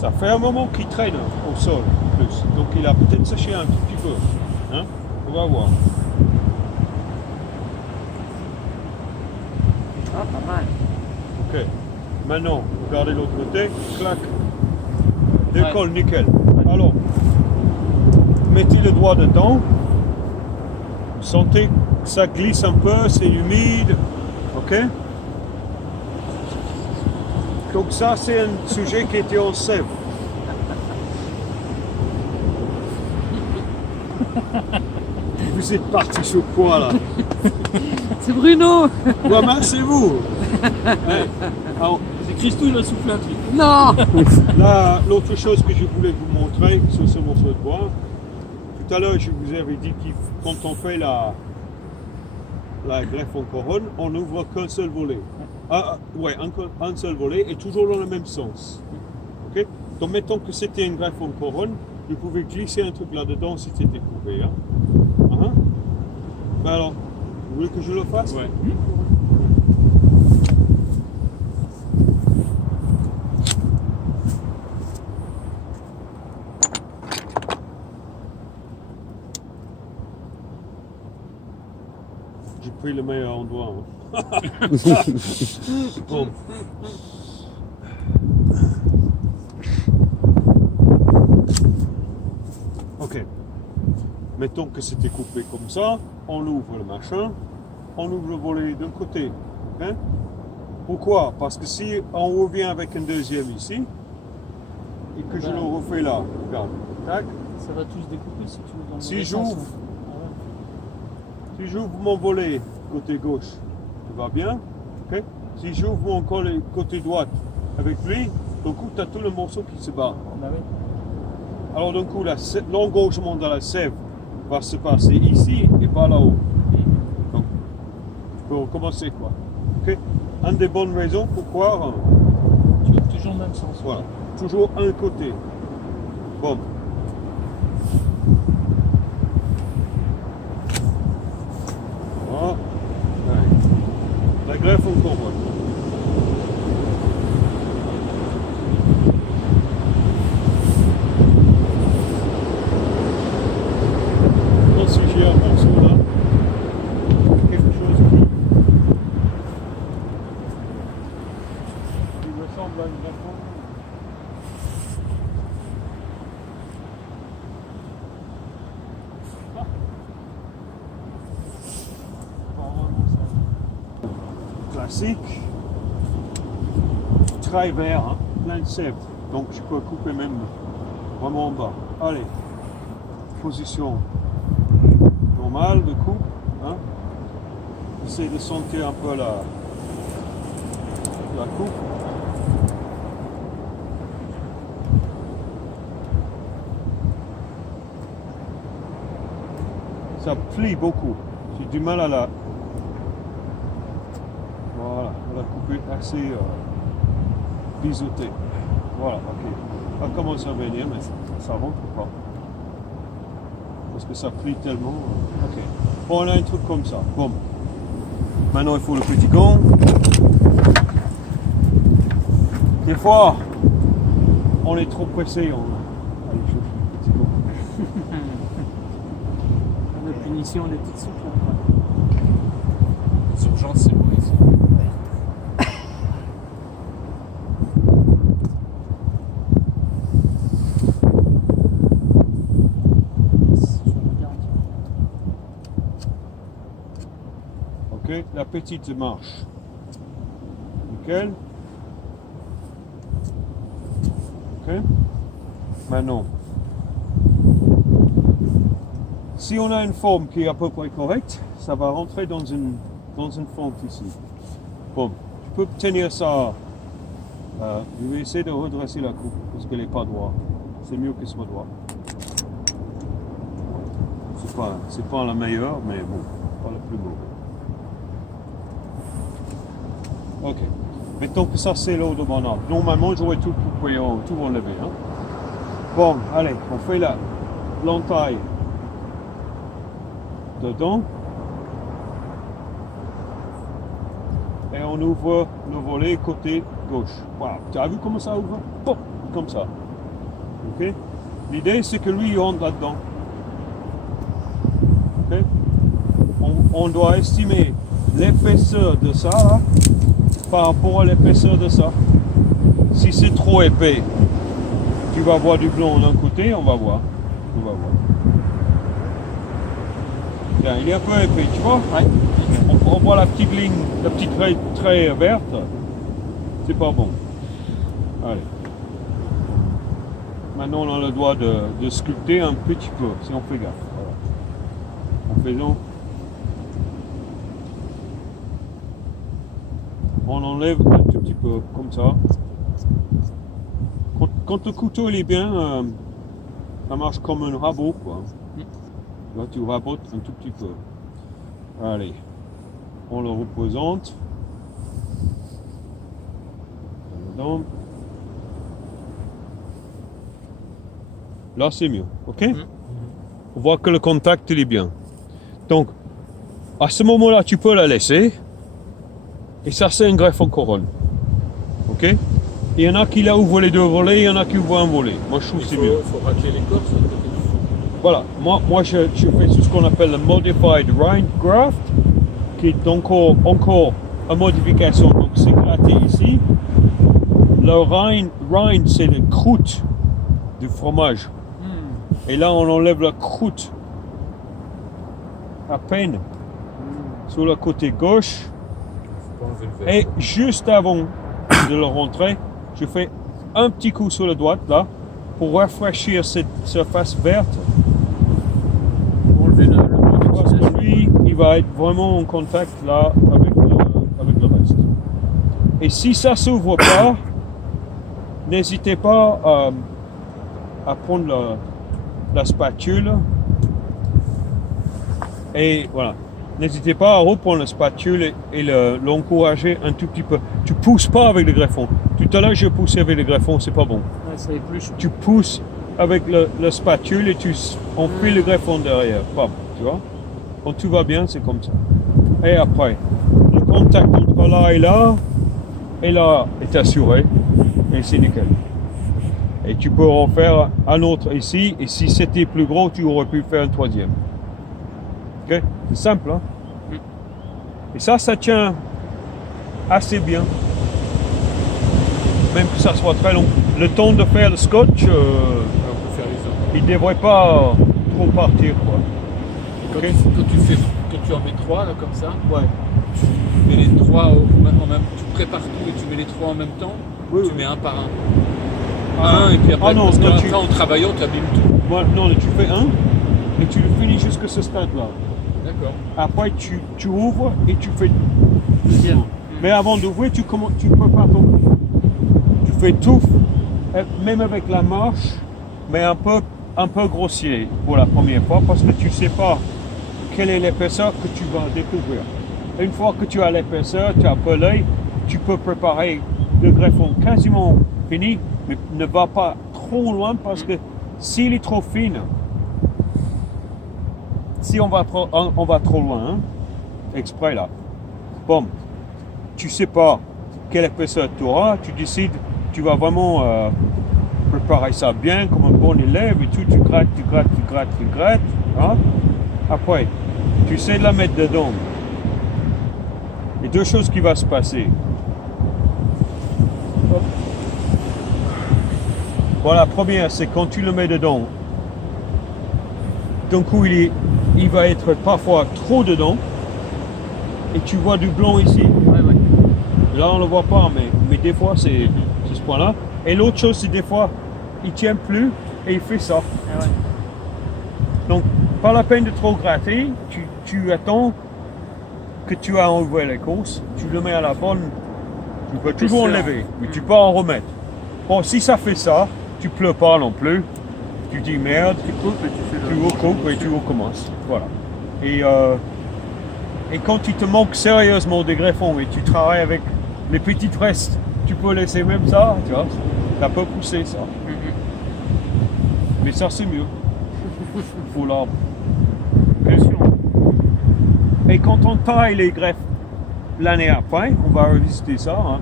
Ça fait un moment qu'il traîne au sol, plus. Donc il a peut-être séché un tout petit peu. Hein? On va voir. Ah, pas mal. Ok. Maintenant, regardez l'autre côté. Clac. Décolle, nickel. Alors, mettez le doigt dedans. Vous sentez que ça glisse un peu, c'est humide. Ok? Donc ça, c'est un sujet qui était en sève. Vous êtes parti sur quoi là? C'est Bruno. Ouais, ben, c'est vous. Ouais. Alors, C'est Christou, il va souffler un truc. Non. là, l'autre chose que je voulais vous montrer sur ce morceau de bois, tout à l'heure, je vous avais dit que quand on fait la greffe en couronne, on n'ouvre qu'un seul volet. Ouais, un seul volet et toujours dans le même sens. Ok? Donc, mettons que c'était une greffe en couronne, vous pouvez glisser un truc là-dedans si c'était coupé. Hein? Ben alors, vous voulez que je le fasse? Ouais. J'ai pris le meilleur endroit. Hein. Bon. Ok. Mettons que c'était coupé comme ça. On ouvre le machin. On ouvre le volet d'un côté. Hein? Pourquoi? Parce que si on revient avec un deuxième ici, et que je le refais là, regarde. Tac. Ça va tous découper si tu veux dans le Si mauvais sens, j'ouvre. hein. Si j'ouvre mon volet côté gauche, tout va bien. Okay? Si j'ouvre mon côté droit avec lui, d'un coup, tu as tout le morceau qui se bat. Bah oui. Alors d'un coup, l'engorgement de la sève va se passer ici et pas là-haut. Donc, pour recommencer quoi. Okay? Une des bonnes raisons pourquoi, Tu ouvres toujours le même sens. voilà, toujours un côté. Bon. Voilà. Ouais. La greffe encore. Ouais. Si j'ai un morceau là, quelque chose qui ressemble à une greffe. Classique, très vert, hein, plein de sève, donc je peux couper même vraiment en bas. Allez, position normale de coupe, hein. Essayez de sentir un peu la coupe. Ça plie beaucoup, j'ai du mal à la... Voilà, la coupe est assez biseautée. Voilà, ok. Ça commence à venir, mais ça rentre pas. Parce que ça plie tellement. Ok. Bon, on a un truc comme ça. Bon. Maintenant, il faut le petit gant. Des fois, on est trop pressé. Allez, je fais le petit gant. La punition, des petites soupes là. Les urgences, c'est bon ici. Ok, la petite marche. Nickel. Ok. Maintenant, si on a une forme qui est à peu près correcte, ça va rentrer dans une fente ici. Bon, je peux tenir ça. Je vais essayer de redresser la coupe parce qu'elle n'est pas droite. C'est mieux qu'elle soit droite. C'est pas la meilleure, mais bon, pas la plus beau. Ok. Mettons que ça c'est l'eau de mon arbre. Normalement j'aurais tout coupé, tout enlevé. Hein. Bon, allez, on fait l'entaille dedans. Et on ouvre le volet côté gauche. Voilà. Tu as vu comment ça ouvre? Bon, comme ça. Ok. L'idée, c'est que lui, il rentre là-dedans. Ok. On doit estimer l'épaisseur de ça, là, par rapport à l'épaisseur de ça. Si c'est trop épais, tu vas voir du blanc d'un côté, on va voir. On va voir. Tiens, il est un peu épais, tu vois? Ouais. On voit la petite ligne, la petite raie très verte. C'est pas bon. Allez. Maintenant, on a le droit de sculpter un petit peu, si on fait gaffe. Voilà. En faisant. On enlève un tout petit peu, comme ça. Quand le couteau il est bien, ça marche comme un rabot, quoi. Là, tu rabotes un tout petit peu. Allez, on le représente. Dedans. Là, c'est mieux, ok? On voit que le contact il est bien. Donc, à ce moment-là, tu peux la laisser. Et ça, c'est un greffe en couronne. Ok? Il y en a qui là ouvrent les deux volets, il y en a qui ouvrent un volet. Moi, je trouve que c'est mieux. Il faut racler l'écorce. Voilà, moi je fais ce qu'on appelle le Modified Rind Graft, qui est encore une modification. Donc, c'est gratté ici. Le rind c'est le croûte du fromage. Et là, on enlève la croûte à peine sur le côté gauche. Et juste avant de le rentrer, je fais un petit coup sur le doigt là pour rafraîchir cette surface verte. Pour enlever le Parce que lui, il va être vraiment en contact là avec le reste. Et si ça s'ouvre pas, n'hésitez pas à prendre la spatule. Et voilà. N'hésitez pas à reprendre la spatule et l'encourager un tout petit peu. Tu pousses pas avec le greffon. Tout à l'heure, je poussais avec le greffon, c'est pas bon. Ouais, ça épluche. Tu pousses avec la spatule et tu enfiles le greffon derrière. Bam, tu vois? Quand tout va bien, c'est comme ça. Et après, le contact entre là est assuré. Et c'est nickel. Et tu peux en faire un autre ici. Et si c'était plus gros, tu aurais pu faire un troisième. Ok? C'est simple, hein? Et ça tient assez bien. Même que ça soit très long. Le temps de faire le scotch, On peut faire les autres. il ne devrait pas trop partir, quoi. Quand, Ok. quand tu en mets 3 là comme ça, Ouais. tu mets les 3 en même tu prépares tout et tu mets les 3 en même temps, Oui, tu oui. mets un par un. Ah, Un et puis après, non, parce non, qu'après en travaillant, tu abîmes tout. Ouais, non, tu fais un et tu le finis jusqu'à ce stade-là. D'accord. Après, tu ouvres et tu fais deuxième. Mais avant d'ouvrir, tu prépares ton. Tu fais tout, même avec la marche, mais un peu grossier pour la première fois parce que tu ne sais pas quelle est l'épaisseur que tu vas découvrir. Une fois que tu as l'épaisseur, tu as un peu l'œil, tu peux préparer le greffon quasiment fini, mais ne va pas trop loin parce que s'il est trop fin, si on va trop loin, hein, exprès là, bon, tu sais pas quelle épaisseur tu auras, tu décides, tu vas vraiment préparer ça bien comme un bon élève et tout, tu grattes, hein. Après, tu sais de la mettre dedans. Il y a deux choses qui vont se passer. Hop. Voilà, la première, c'est quand tu le mets dedans, d'un coup, il va être parfois trop dedans et tu vois du blanc ici. Ouais. Là, on ne le voit pas, mais des fois, c'est ce point-là. Et l'autre chose, c'est des fois, il ne tient plus et il fait ça. Ah ouais. Donc, pas la peine de trop gratter. Tu attends que tu as enlevé les courses. Tu le mets à la bonne. Tu peux toujours enlever, mais tu peux en remettre. Bon, si ça fait ça, tu ne pleures pas non plus. Tu dis merde, tu coupes et tu recoupes et tu recommences. Voilà. Et quand il te manque sérieusement des greffons et tu travailles avec les petites restes, tu peux laisser même ça, tu vois, ça peut pousser ça. Mais ça c'est mieux. Faut l'arbre. Bien sûr. Et quand on taille les greffes l'année après, on va revisiter ça, hein.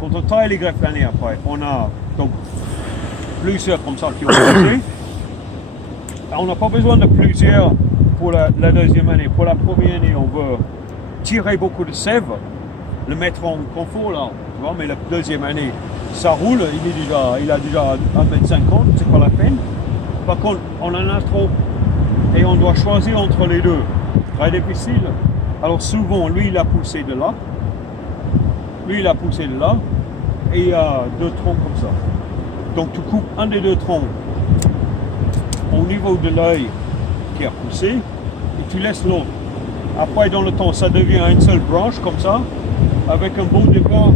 Quand on taille les greffes l'année après, on a donc plusieurs comme ça qui ont poussé. On n'a pas besoin de plusieurs pour la deuxième année. Pour la première année, on veut tirer beaucoup de sève, le mettre en confort là, tu vois, mais la deuxième année, ça roule, il a déjà 1,50 m, c'est pas la peine. Par contre, on en a trop et on doit choisir entre les deux. Très difficile. Alors souvent, lui, il a poussé de là, lui, il a poussé de là, et il y a deux troncs comme ça. Donc tu coupes un des deux troncs au niveau de l'œil qui a poussé, et tu laisses l'autre. Après, dans le temps, ça devient une seule branche comme ça, avec un bon départ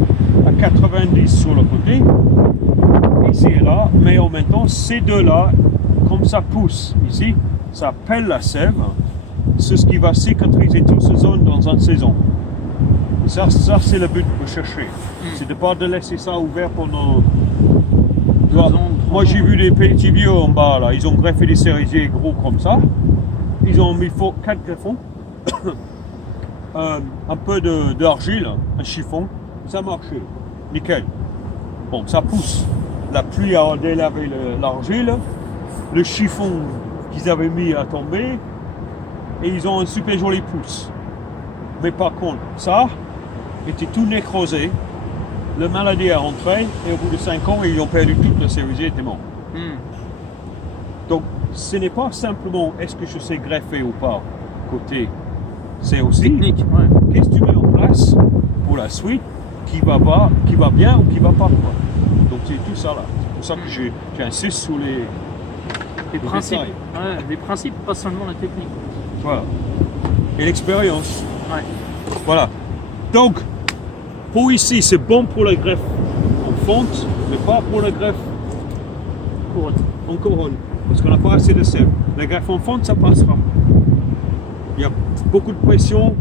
à 90 sur le côté, ici et là, mais en même temps, ces deux-là, comme ça pousse ici, ça pèle la sève, c'est ce qui va cicatriser toute cette zone dans une saison. Ça c'est le but de chercher. C'est de ne pas de laisser ça ouvert pendant 2 ans. Moi j'ai vu des petits vieux en bas là, ils ont greffé des cerisiers gros comme ça. Ils ont mis 4 greffons, un peu d'argile, un chiffon, ça marchait, nickel. Bon, ça pousse. La pluie a délavé l'argile, le chiffon qu'ils avaient mis a tombé, et ils ont un super joli pouce. Mais par contre, ça était tout nécrosé, la maladie a rentré, et au bout de 5 ans, ils ont perdu toute la cerisier, était mort. Donc, ce n'est pas simplement est-ce que je sais greffer ou pas, côté, c'est aussi Technique, ouais. qu'est-ce que tu mets en place pour la suite qui va bien ou qui va pas. Quoi. Donc, c'est tout ça là. C'est pour ça que j'insiste sur les principes. détails. Ouais, les principes, pas seulement la technique. Voilà. Et l'expérience. Ouais. Voilà. Donc, pour ici, c'est bon pour la greffe en fonte, mais pas pour la greffe Couronne. en couronne. Parce qu'on n'a pas assez de sève. La greffe en fonte, ça passera. Il y a beaucoup de pression.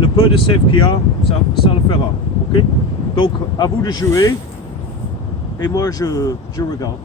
Le peu de sève qu'il y a, ça le fera. Ok? Donc, à vous de jouer. Et moi, je regarde.